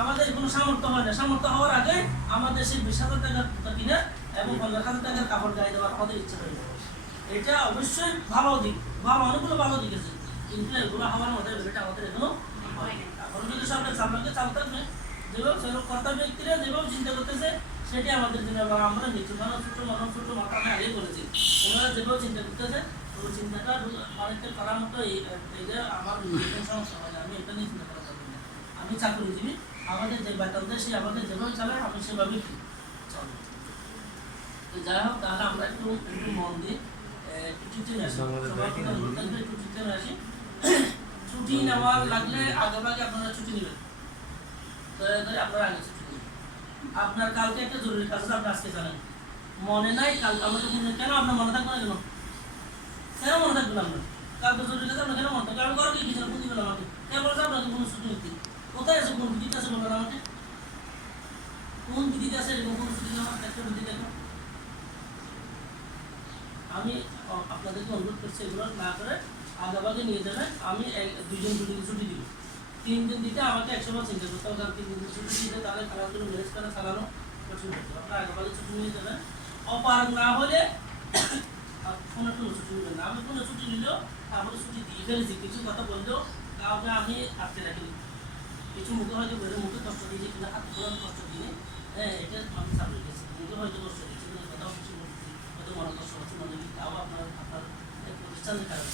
আমাদের কোনো সামর্থ্য হয় না। সামর্থ্য হওয়ার আগে আমাদের সেই বিশ হাজার টাকার জুতা কিনে এবং পঞ্চাশ হাজার টাকার কাপড় গায়ে দেওয়ার আমাদের ইচ্ছা হয়ে যায় এটা অবশ্যই ভালো দিক, ভালো অনেকগুলো ভালো দিক আছে। কিন্তু এগুলো হওয়ার মধ্যে এটা আমাদের এখনও। এখন যদি সরকার সামনে চাল থাকবে, যেভাবে সেরকম কর্তা ব্যক্তিরা যেভাবে চিন্তা করতেছে সেটি আমাদের জন্য এবং আমরা নিচু মানুষ, ছোট মানুষ, ছোট মাথা আমি আগেই বলেছি। ওনারা যেভাবে চিন্তা করতেছে, ওই চিন্তাটা অনেকটা করার মতো এই আমার সমস্যা হয় আমি এটা নিয়ে চিন্তা করা যাবে না। আমি চাকরিজীবী আমাদের যে বেতন দেয় সে আমাদের যেভাবে চালায় আমি সেভাবেই চলবো তো যাই হোক তাহলে আমরা একটু একটু মন দিয়ে একটু আসি। একটু আসি। ছুটি নেওয়ার লাগলে আগে ভাগে আপনারা ছুটি নেবেন। দয়া করে আপনারা আগে ছুটি নেবেন আপনার কালকে একটা জরুরি কাজ আছে আপনি আজকে জানেন। মনে নাই কাল আমাকে মনে কেন আপনার মনে থাকবে না কেন? কেন মনে থাকবে না আপনার? কালকে জরুরি কাজ আপনার কেন মনে থাকবে আমি করো কি কিছু কোন দিবেন আমাকে কে বলছে আপনাকে কোনো ছুটি নিতে কোথায় আছে কোন বিদিতে আছে বলবেন আমাকে? কোন বিদিতে আছে এরকম কোন নেওয়ার একটা বিধি দেখো। আমি আপনাদেরকে অনুরোধ করছি এগুলো না করে নিয়ে যাবে, আমি এক- দুইজন দুদিন ছুটি দিব। তিন দিন দিতে আমাকে একশো বার চিন্তা করতে হবে, কারণ তিন দিন ছুটি দিতে তাহলে খেলাধুলো ম্যানেজ করে চালানো কঠিন ছুটি নিয়ে যাবেন। অপার না হলে কোনো কোনো ছুটি নেবেন না। আমি কোনো ছুটি নিলেও তারপরে ছুটি দিয়ে ফেলেছি, কিছু কথা বললেও কাউকে আমি আটকে রাখিনি। কিছু মুখে হয়তো বেরো মুখে কষ্ট দিয়েছে, কিন্তু হাত খোলার কষ্ট দিলে হ্যাঁ এটা আমি সামনে গেছি মুখে হয়তো কষ্ট দিচ্ছি কিন্তু কথাও কিছু হয়তো মনে কষ্ট হচ্ছে, মনে তাও আপনার আপনার প্রতিষ্ঠানের কারণে